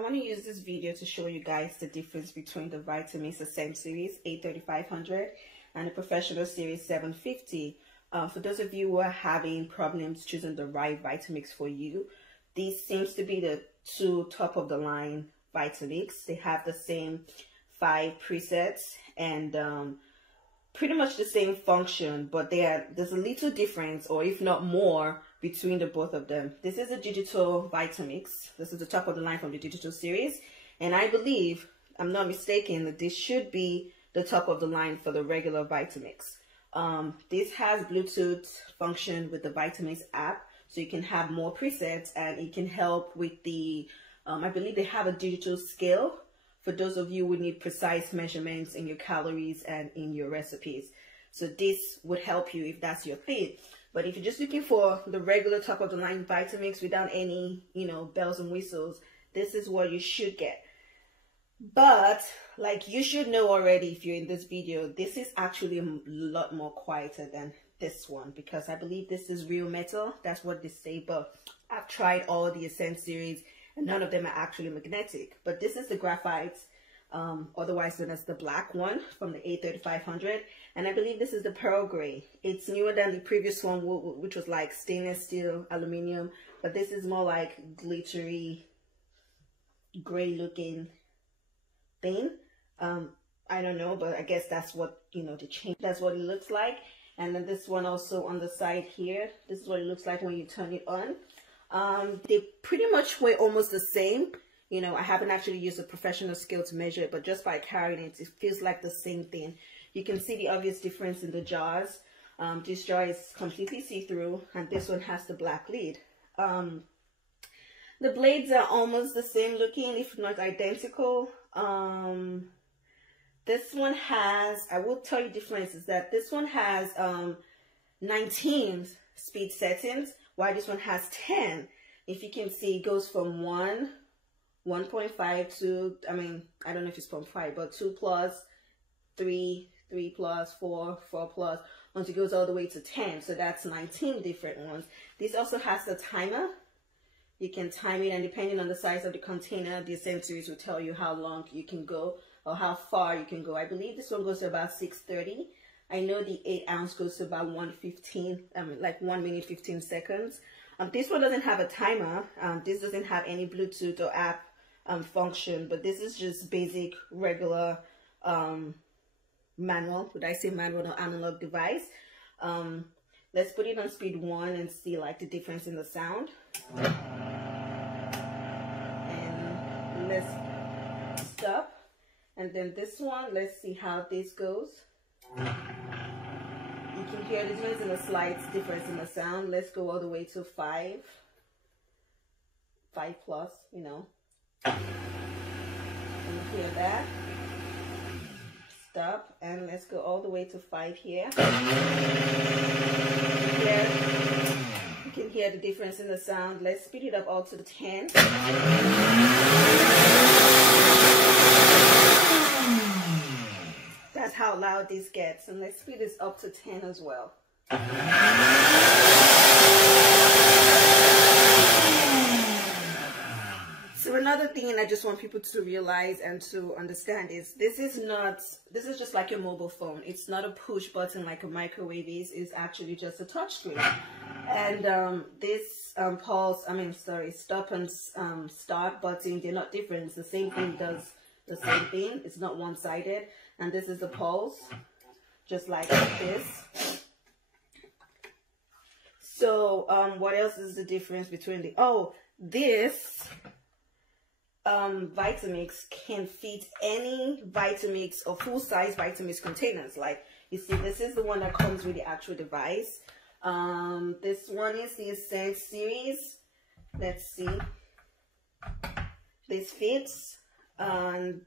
I want to use this video to show you guys the difference between the Vitamix Ascent series A3500 and the Professional series 750. For those of you who are having problems choosing the right Vitamix for you, these seems to be the two top of the line Vitamix. They have the same 5 presets and pretty much the same function, but there's a little difference, or if not more, between the both of them. This is a digital Vitamix. This is the top of the line from the digital series, and I believe, I'm not mistaken, that this should be the top of the line for the regular Vitamix. This has Bluetooth function with the Vitamix app, so you can have more presets, and it can help with the I believe they have a digital scale for those of you who need precise measurements in your calories and in your recipes. So this would help you if that's your thing. But if you're just looking for the regular top of the line Vitamix without any, bells and whistles, this is what you should get. But like you should know already if you're in this video, this is actually a lot more quieter than this one, because I believe this is real metal. That's what they say, but I've tried all the Ascent series and none of them are actually magnetic. But this is the graphite, otherwise known as the black one from the A3500, and I believe this is the pearl gray. It's newer than the previous one, which was like stainless steel aluminum, but this is more like glittery gray looking thing. I don't know, but I guess that's what the change, that's what it looks like. And then this one also on the side here, this is what it looks like when you turn it on. They pretty much weigh almost the same. I haven't actually used a professional scale to measure it, but just by carrying it, it feels like the same thing. You can see the obvious difference in the jars. This jar is completely see-through, and this one has the black lid. The blades are almost the same looking, if not identical. This one has, I will tell you the difference is that this one has 19 speed settings, while this one has 10. If you can see, it goes from 1.5 to, I don't know if it's 0.5, but 2 plus, 3 plus, 4 plus, until it goes all the way to 10. So that's 19 different ones. This also has a timer. You can time it, and depending on the size of the container, the Ascent series will tell you how long you can go or how far you can go. I believe this one goes to about 6:30. I know the 8 ounce goes to about 1:15, like 1 minute 15 seconds. This one doesn't have a timer. This doesn't have any Bluetooth or app function, but this is just basic regular manual. Would I say manual or analog device? Let's put it on speed 1 and see like the difference in the sound. And let's stop. And then this one, let's see how this goes. You can hear the difference in a slight difference in the sound. Let's go all the way to 5 plus, Can you hear that? Stop, and let's go all the way to 5 here. You can hear the difference in the sound. Let's speed it up all to the 10. That's how loud this gets, and let's speed this up to 10 as well. So another thing I just want people to realize and to understand is this is just like your mobile phone. It's not a push button like a microwave is. It's actually just a touch screen. And this stop and start button, they're not different. It's the same thing, does the same thing. It's not one-sided. And this is the pulse, just like this. So what else is the difference between this Vitamix can fit any Vitamix or full-size Vitamix containers. Like you see, this is the one that comes with the actual device. This one is the Ascent series. Let's see. This fits, and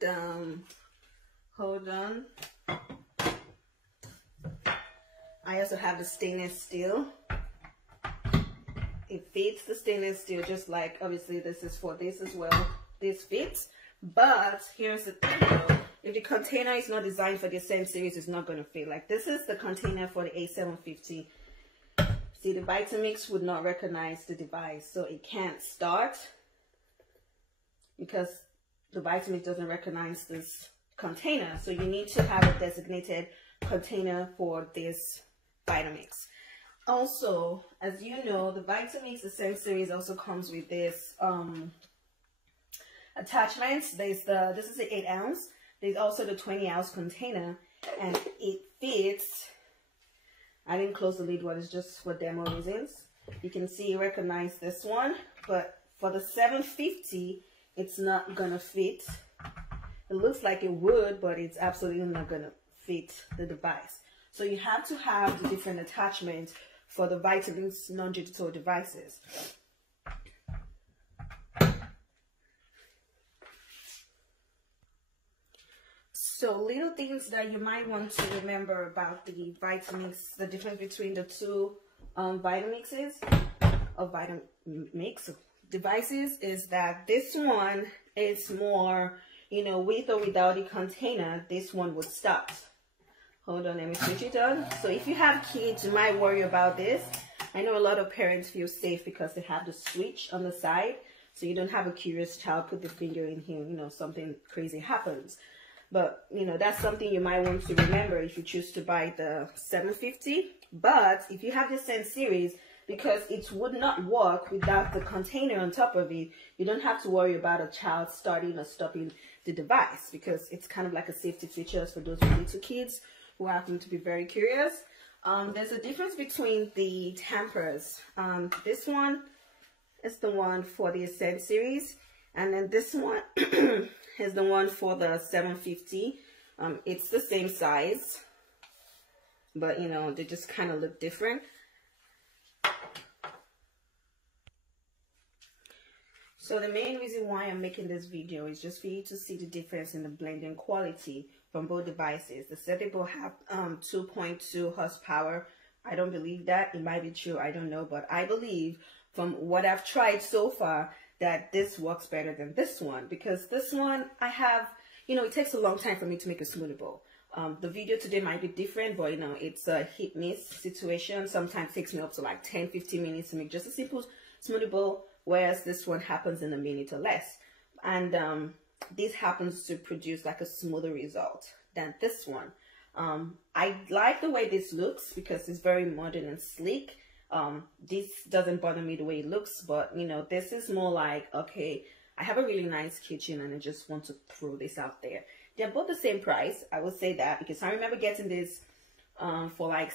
hold on. I also have the stainless steel. It fits the stainless steel, just like obviously this is for this as well. This fits, but here's the thing though. If the container is not designed for the Ascent series, it's not going to fit. Like this is the container for the A750. See, the Vitamix would not recognize the device, so it can't start. because the Vitamix doesn't recognize this container. So you need to have a designated container for this Vitamix. Also, as you know, the Vitamix Ascent series also comes with this attachments. This is the 8 ounce. There's also the 20 ounce container, and it fits. I didn't close the lid one, it's just for demo reasons. You can see, recognize this one, but for the 750, it's not gonna fit. It looks like it would, but it's absolutely not gonna fit the device. So you have to have the different attachments for the Vitamix non-digital devices. So little things that you might want to remember about the Vitamix, the difference between the two Vitamixes or Vitamix devices is that this one is more, you know, with or without the container, this one would stop. Hold on, let me switch it on. So if you have kids, you might worry about this. I know a lot of parents feel safe because they have the switch on the side, so you don't have a curious child put the finger in here, you know, something crazy happens. But, you know, that's something you might want to remember if you choose to buy the 750. But if you have the Ascent series, because it would not work without the container on top of it, you don't have to worry about a child starting or stopping the device, because it's kind of like a safety feature for those with little kids who happen to be very curious. There's a difference between the tampers. This one is the one for the Ascent series, and then this one is the one for the 750. It's the same size, but you know, they just kind of look different. So the main reason why I'm making this video is just for you to see the difference in the blending quality from both devices. The set both have 2.2 horsepower. I don't believe that. It might be true, I don't know, but I believe from what I've tried so far that this works better than this one, because this one I have, you know, it takes a long time for me to make a smoothie bowl. The video today might be different, but you know, it's a hit miss situation. Sometimes it takes me up to like 10-15 minutes to make just a simple smoothie bowl, whereas this one happens in a minute or less. And this happens to produce like a smoother result than this one. I like the way this looks because it's very modern and sleek. This doesn't bother me the way it looks, but you know, this is more like, okay, I have a really nice kitchen and I just want to throw this out there. They're both the same price, I would say that, because I remember getting this for like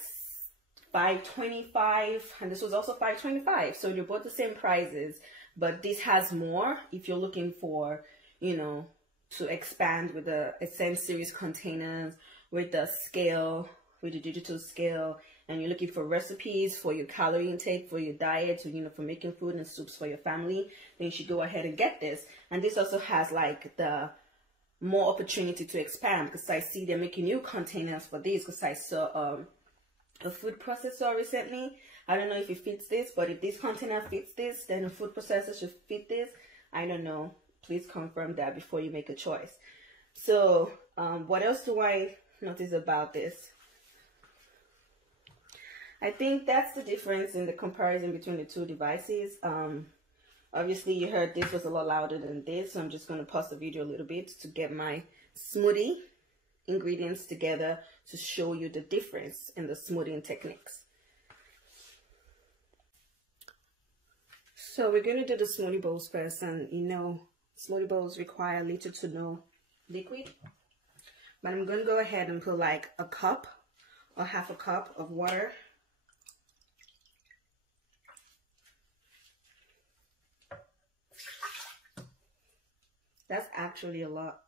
$5.25, and this was also $5.25. So they're both the same prices, but this has more if you're looking for, you know, to expand with the Ascent series containers, with the scale, with the digital scale, and you're looking for recipes for your calorie intake, for your diet, you know, for making food and soups for your family, then you should go ahead and get this. And this also has like the more opportunity to expand, because I see they're making new containers for these, because I saw a food processor recently. I don't know if it fits this, but if this container fits this, then a food processor should fit this. I don't know. Please confirm that before you make a choice. So what else do I notice about this? I think that's the difference in the comparison between the two devices. Obviously you heard this was a lot louder than this, so I'm just going to pause the video a little bit to get my smoothie ingredients together to show you the difference in the smoothing techniques. So we're going to do the smoothie bowls first, and you know, smoothie bowls require little to no liquid, but I'm going to go ahead and put like a cup or half a cup of water. That's actually a lot.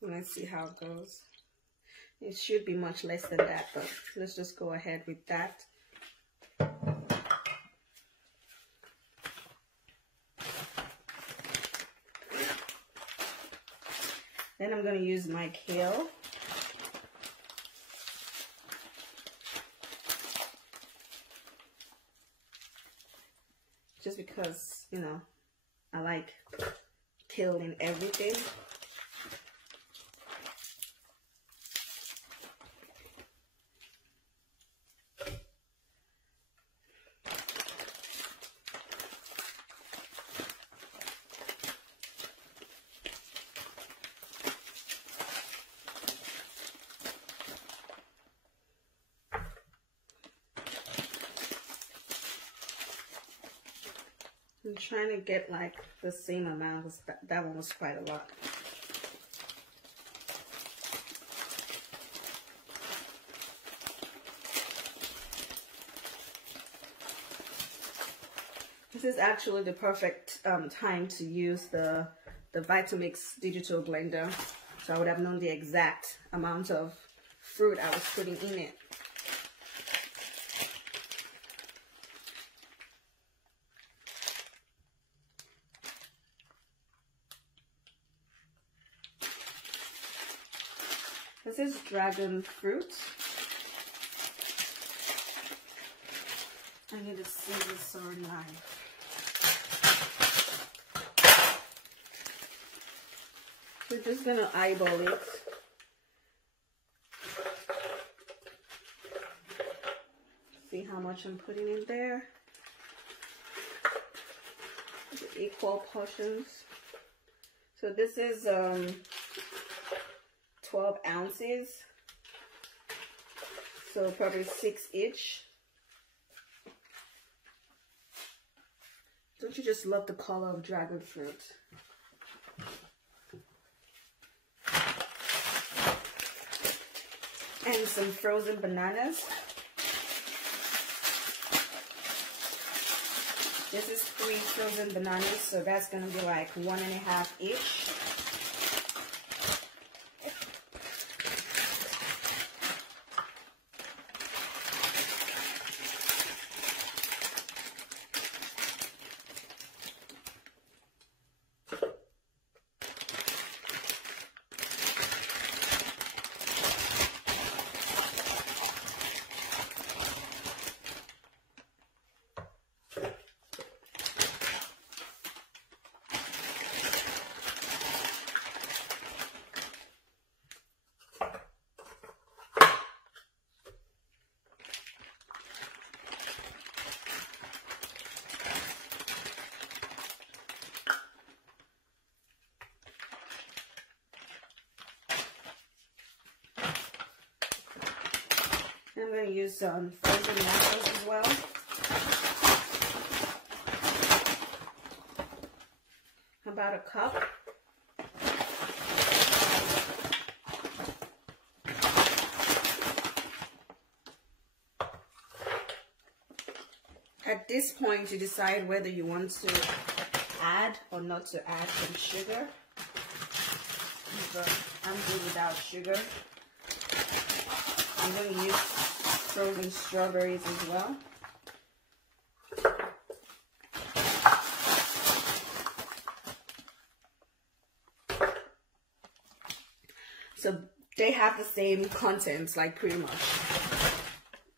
Let's see how it goes. It should be much less than that, but let's just go ahead with that. Then I'm going to use my kale. Just because, you know, I like kale in everything. I'm trying to get like the same amount, because that one was quite a lot. This is actually the perfect time to use the Vitamix digital blender. So I would have known the exact amount of fruit I was putting in it. This is dragon fruit. I need a scissors or a knife. We're just gonna eyeball it. See how much I'm putting in there. The equal portions. So this is 12 ounces. So probably 6 each. Don't you just love the color of dragon fruit? And some frozen bananas. This is 3 frozen bananas, so that's gonna be like 1.5 each. I'm going to use some frozen mangoes as well. About a cup. At this point, you decide whether you want to add or not to add some sugar. But I'm good without sugar. I'm going to use frozen strawberries as well. So they have the same contents, like pretty much.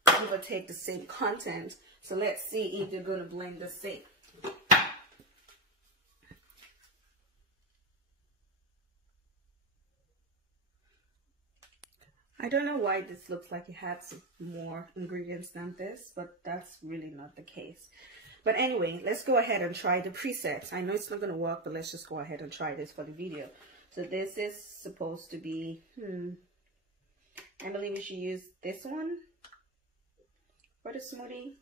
I'm going to take the same content. So let's see if they're going to blend the same. I don't know why this looks like it had some more ingredients than this, but that's really not the case. But anyway, let's go ahead and try the presets. I know it's not going to work, but let's just go ahead and try this for the video. So this is supposed to be, I believe we should use this one for the smoothie.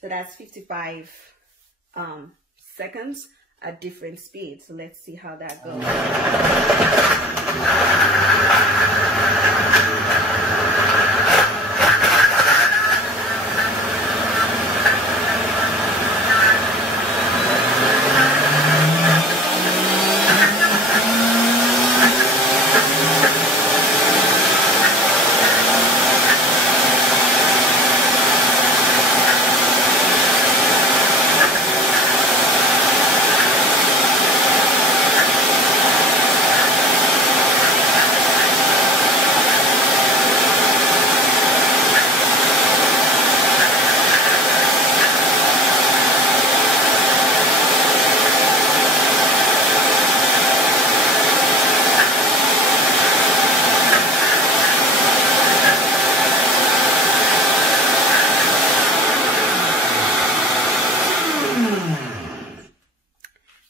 So that's 55 seconds at different speeds. So let's see how that goes.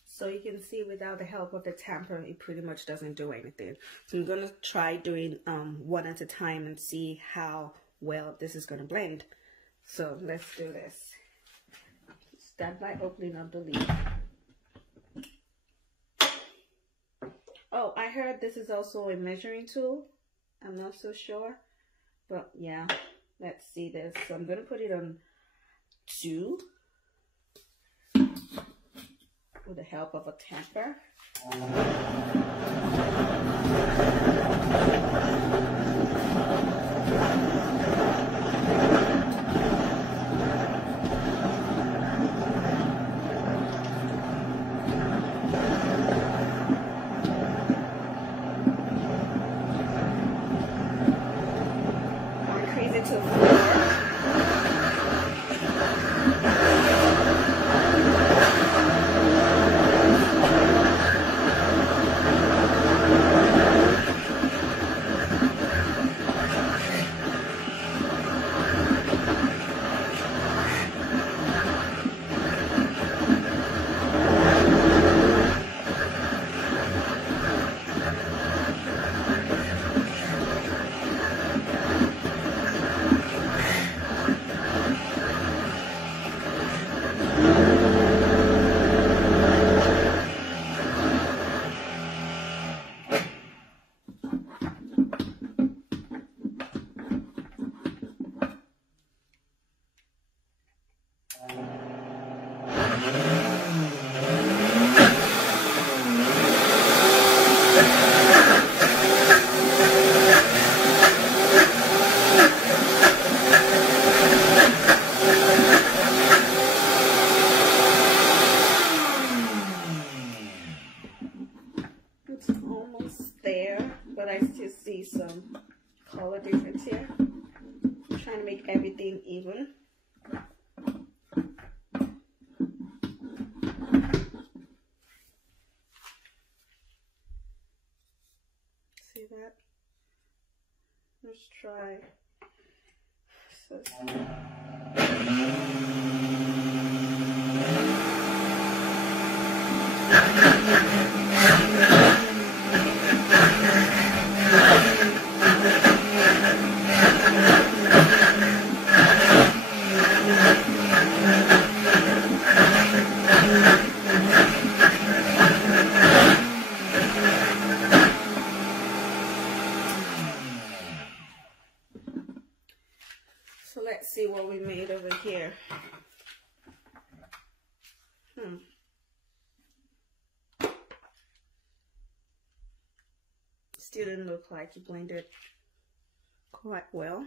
So you can see without the help of the tamper, it pretty much doesn't do anything. So I'm going to try doing one at a time and see how well this is going to blend. So let's do this. Start by opening up the lid. Oh, I heard this is also a measuring tool. I'm not so sure, but yeah, let's see this. So I'm going to put it on 2 with the help of a tamper. Increase it to 4. It's almost there, but I still see some color difference here. I'm trying to make everything even. See that? Let's try. So let's see what we made over here. Still didn't look like you blended quite well.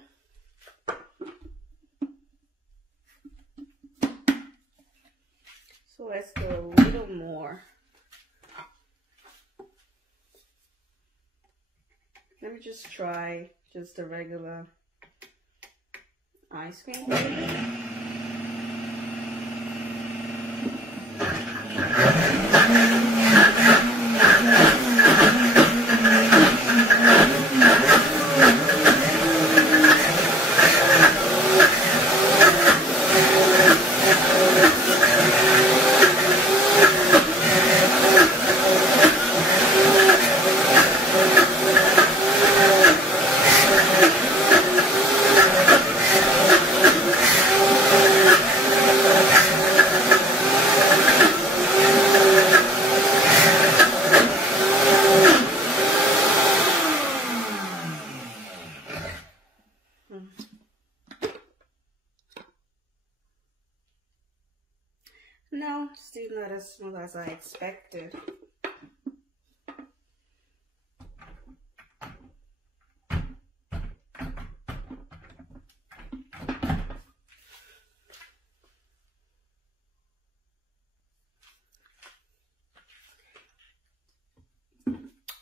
So let's go a little more. Let me just try just the regular ice cream flavor. No, still not as smooth as I expected.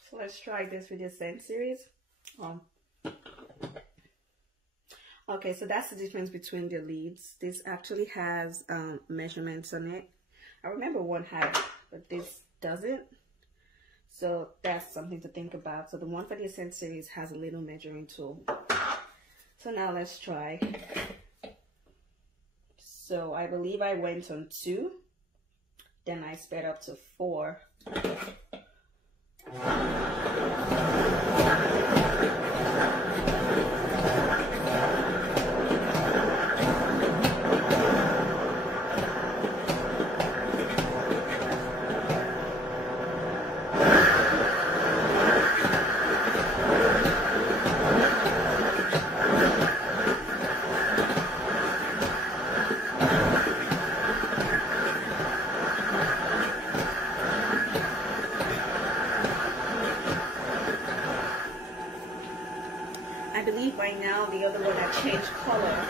So let's try this with the Ascent series. Okay, so that's the difference between the leads. This actually has measurements on it. I remember one had, but this doesn't. So that's something to think about. So the one for the Ascent series has a little measuring tool. So now let's try. So I believe I went on 2, then I sped up to 4. change color.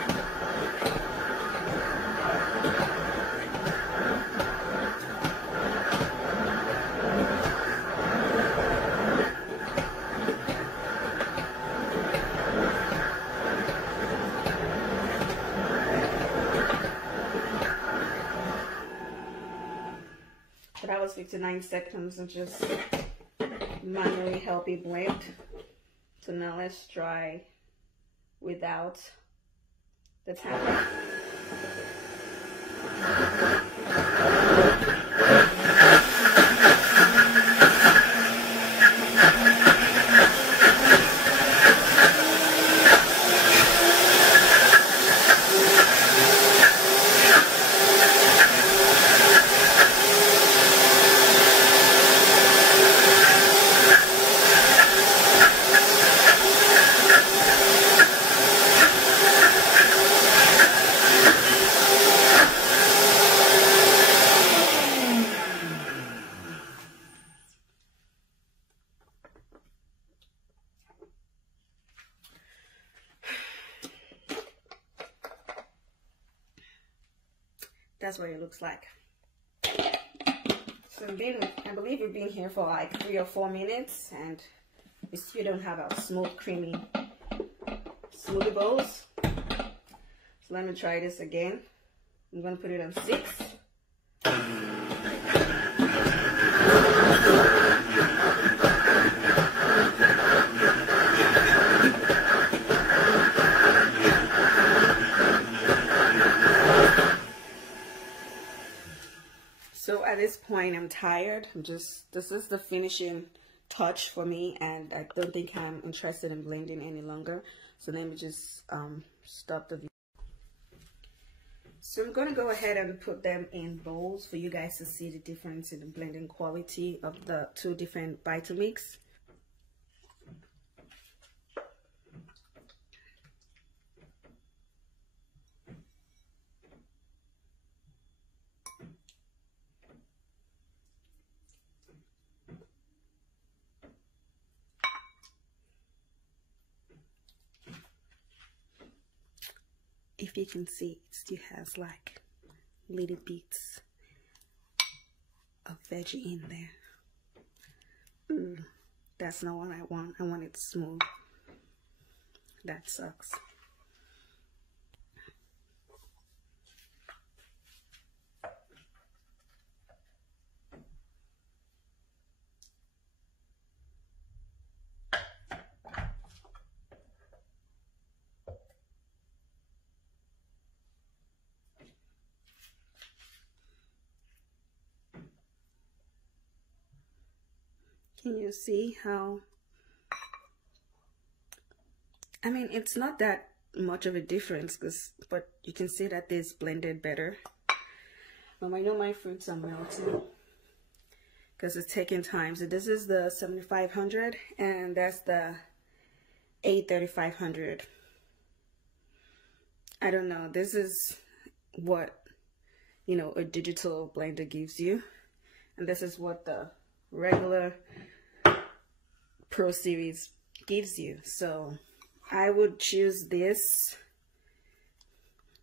So that was 59 seconds and just manually help it blend. So now let's try without the tamper. That's what it looks like. So I believe we've been here for like 3 or 4 minutes and we still don't have our smooth, creamy smoothie bowls. So let me try this again. I'm gonna put it on 6. So at this point, I'm tired. This is the finishing touch for me, and I don't think I'm interested in blending any longer. So let me just stop the video. So I'm going to go ahead and put them in bowls for you guys to see the difference in the blending quality of the 2 different Vitamix. If you can see, it still has like little bits of veggie in there. That's not what I want. I want it smooth. That sucks. Can you see how, I mean, it's not that much of a difference, but you can see that this blended better. I know my fruits are melting because it's taking time. So this is the 7500 and that's the A3500. I don't know, this is what, you know, a digital blender gives you, and this is what the regular Pro Series gives you. So I would choose this.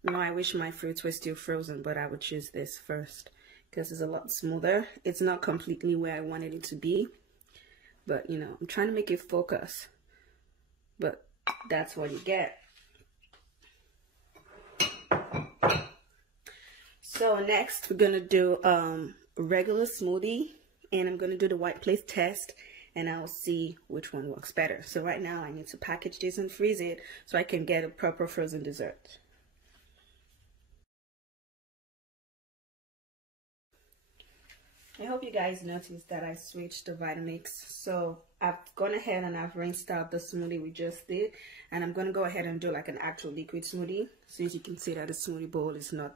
No, I wish my fruits were still frozen, but I would choose this first because it's a lot smoother. It's not completely where I wanted it to be, but you know, I'm trying to make it focus, but that's what you get. So next we're gonna do a regular smoothie, and I'm gonna do the white place test, and I'll see which one works better. So right now I need to package this and freeze it so I can get a proper frozen dessert. I hope you guys noticed that I switched the Vitamix. So I've gone ahead and I've rinsed out the smoothie we just did, and I'm going to go ahead and do like an actual liquid smoothie. So as you can see that the smoothie bowl is not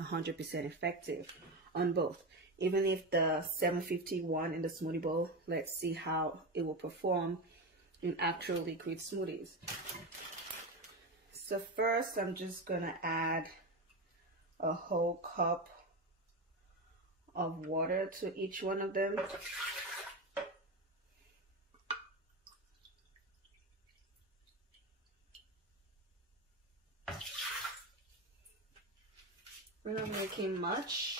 100% effective on both. Even if the 751 in the smoothie bowl, let's see how it will perform in actual liquid smoothies. So first I'm just going to add a whole cup of water to each one of them. We're not making much.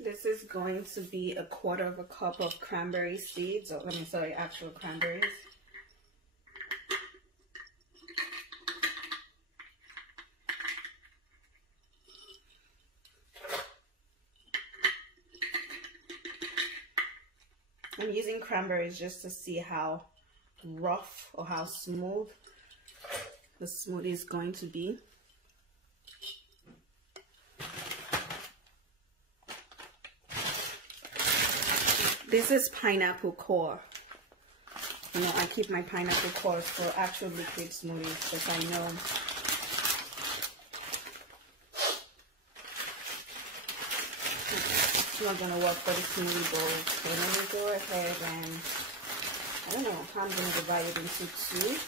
This is going to be 1/4 cup of cranberry seeds, or sorry, actual cranberries. I'm using cranberries just to see how rough or how smooth the smoothie is going to be. This is pineapple core. You know, I keep my pineapple cores for actual liquid smoothies because I know it's not gonna work for the smoothie bowl. So let me go ahead and I don't know how I'm gonna divide it into 2.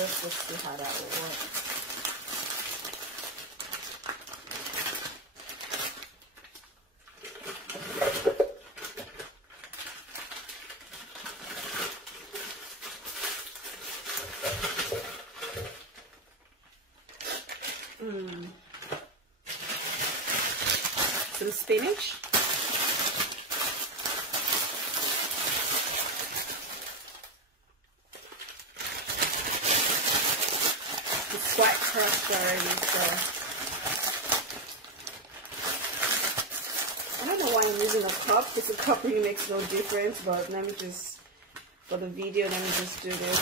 Let's just see how that will work. Some spinach. It's quite crushed already, so I don't know why I'm using a cup, because a cup really makes no difference, but let me just, for the video, let me just do this.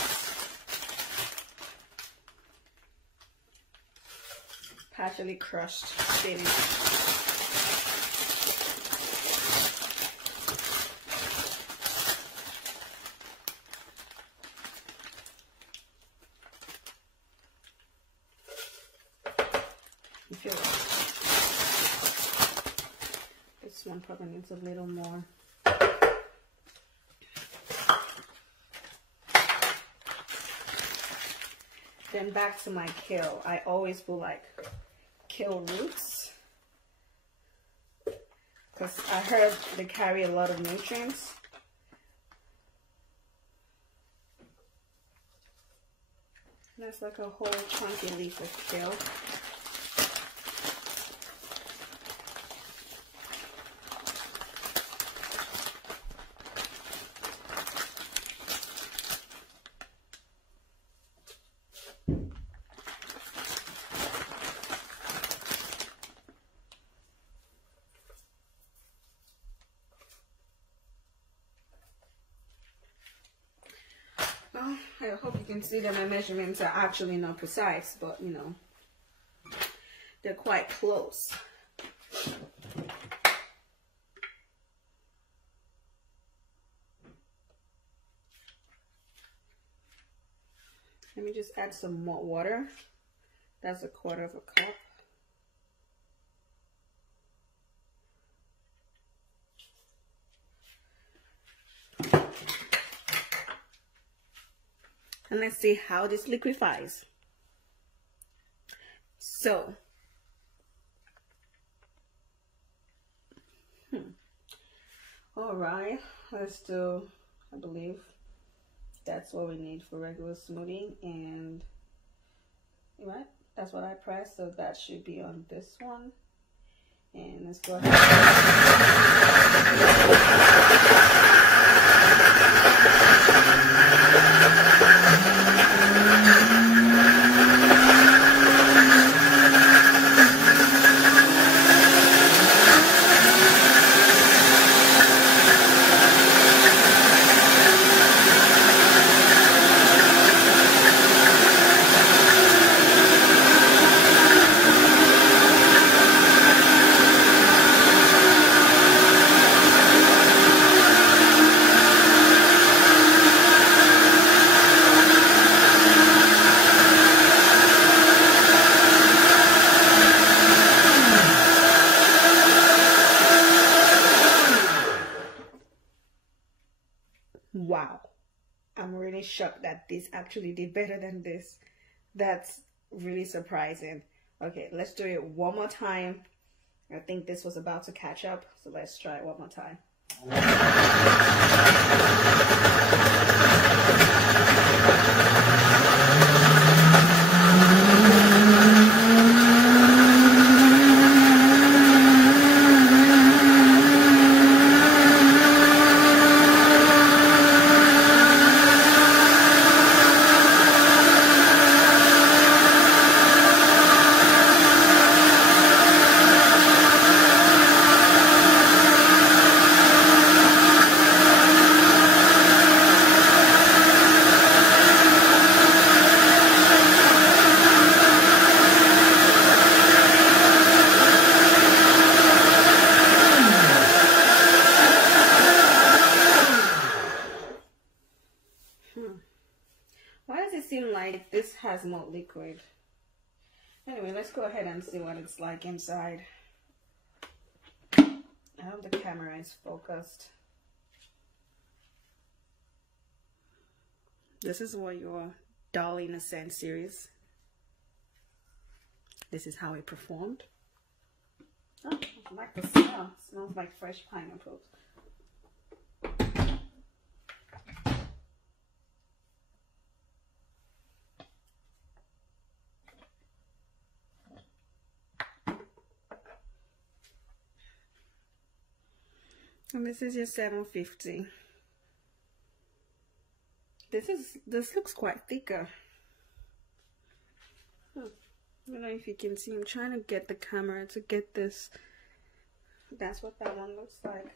Partially crushed spinach. This one probably needs a little more. Then back to my kale. I always put like kale roots because I heard they carry a lot of nutrients. That's like a whole chunky leaf of kale. I hope you can see that my measurements are actually not precise, but you know, they're quite close. Let me just add some more water. That's 1/4 cup. And let's see how this liquefies. So, all right, let's do, I believe that's what we need for regular smoothie, and right, that's what I pressed, so that should be on this one. And let's go ahead. Wow, I'm really shocked that this actually did better than this. That's really surprising. Okay, let's do it one more time I think this was about to catch up, so let's try it one more time. Why does it seem like this has more liquid? Anyway, let's go ahead and see what it's like inside. I hope the camera is focused. This is what your Darling Ascent series. This is how it performed. Oh, I like the smell. It smells like fresh pineapples. And this is your 750. This looks quite thicker. I don't know if you can see. I'm trying to get the camera to get this. That's what that one looks like.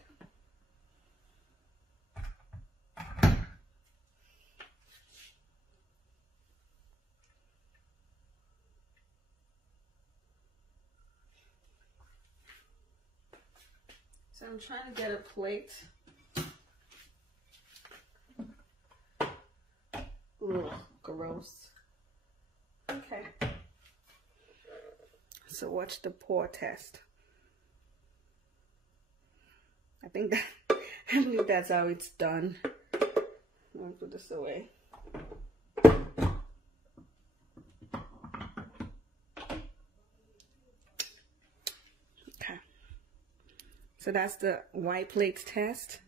So I'm trying to get a plate. Ugh, gross. Okay. So watch the pour test. I think that, I believe that's how it's done. I'm gonna put this away. Okay. So that's the white plates test.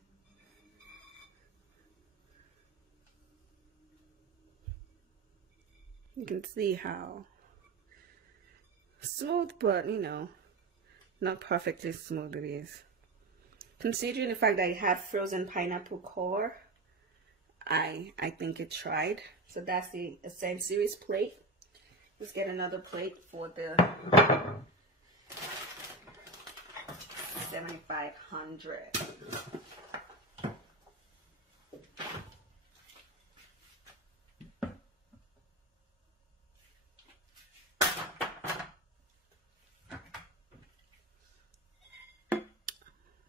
You can see how smooth, but you know, not perfectly smooth it is. Considering the fact that it had frozen pineapple core, I think it tried. So that's the Ascent series plate. Let's get another plate for the 7500.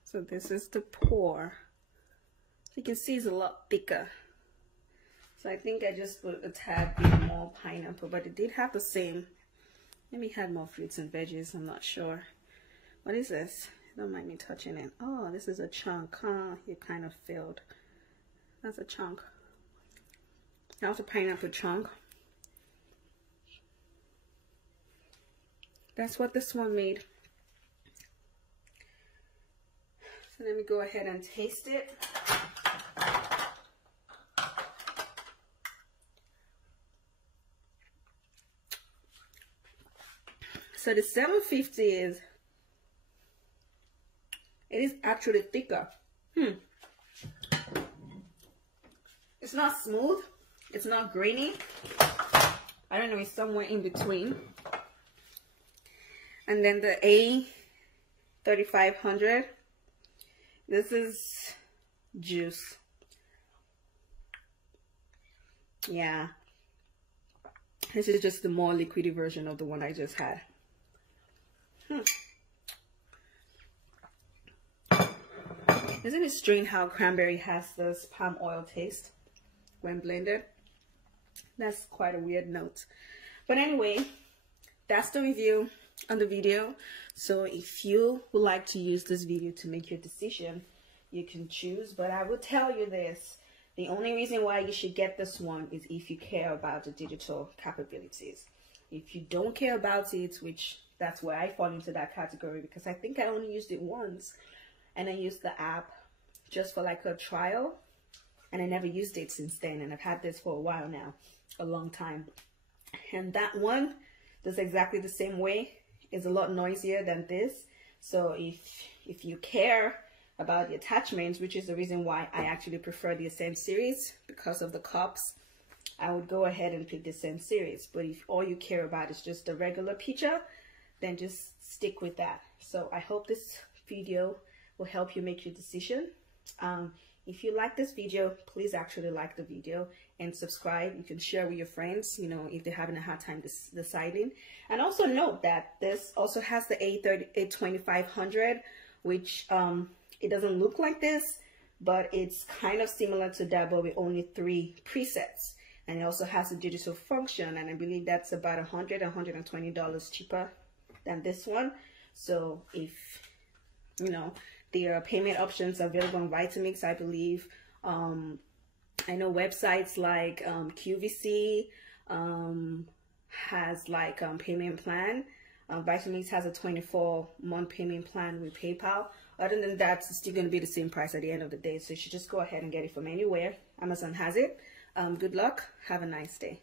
So this is the pour. So you can see it's a lot thicker. So I think I just put a tad bit more pineapple, but it did have the same. Maybe it had more fruits and veggies, I'm not sure. What is this? Don't mind me touching it. Oh, this is a chunk. Huh? You kind of failed. That's a chunk. That was a pineapple chunk. That's what this one made. So let me go ahead and taste it. So the 750 is, it is actually thicker. It's not smooth. It's not grainy. I don't know, it's somewhere in between. And then the A3500. This is juice. Yeah. This is just the more liquidy version of the one I just had. Isn't it strange how cranberry has this palm oil taste when blended? That's quite a weird note. But anyway, that's the review on the video. So if you would like to use this video to make your decision, you can choose. But I will tell you this, the only reason why you should get this one is if you care about the digital capabilities. If you don't care about it, which that's where I fall into that category, because I think I only used it once, and I used the app just for like a trial, and I never used it since then. And I've had this for a while now, a long time. And that one does exactly the same way. It's a lot noisier than this. So if you care about the attachments, which is the reason why I actually prefer the Ascent series because of the cups, I would go ahead and pick the Ascent series. But if all you care about is just the regular picture, then just stick with that. So I hope this video will help you make your decision. If you like this video, please actually like the video and subscribe. You can share with your friends, you know, if they're having a hard time deciding. And also note that this also has the A3500, which it doesn't look like this, but it's kind of similar to that, but with only 3 presets. And it also has a digital function, and I believe that's about $120 cheaper than this one. So if, you know, there are payment options available on Vitamix, I believe. I know websites like QVC has like payment plan. Vitamix has a 24-month payment plan with PayPal. Other than that, it's still going to be the same price at the end of the day. So you should just go ahead and get it from anywhere. Amazon has it. Good luck. Have a nice day.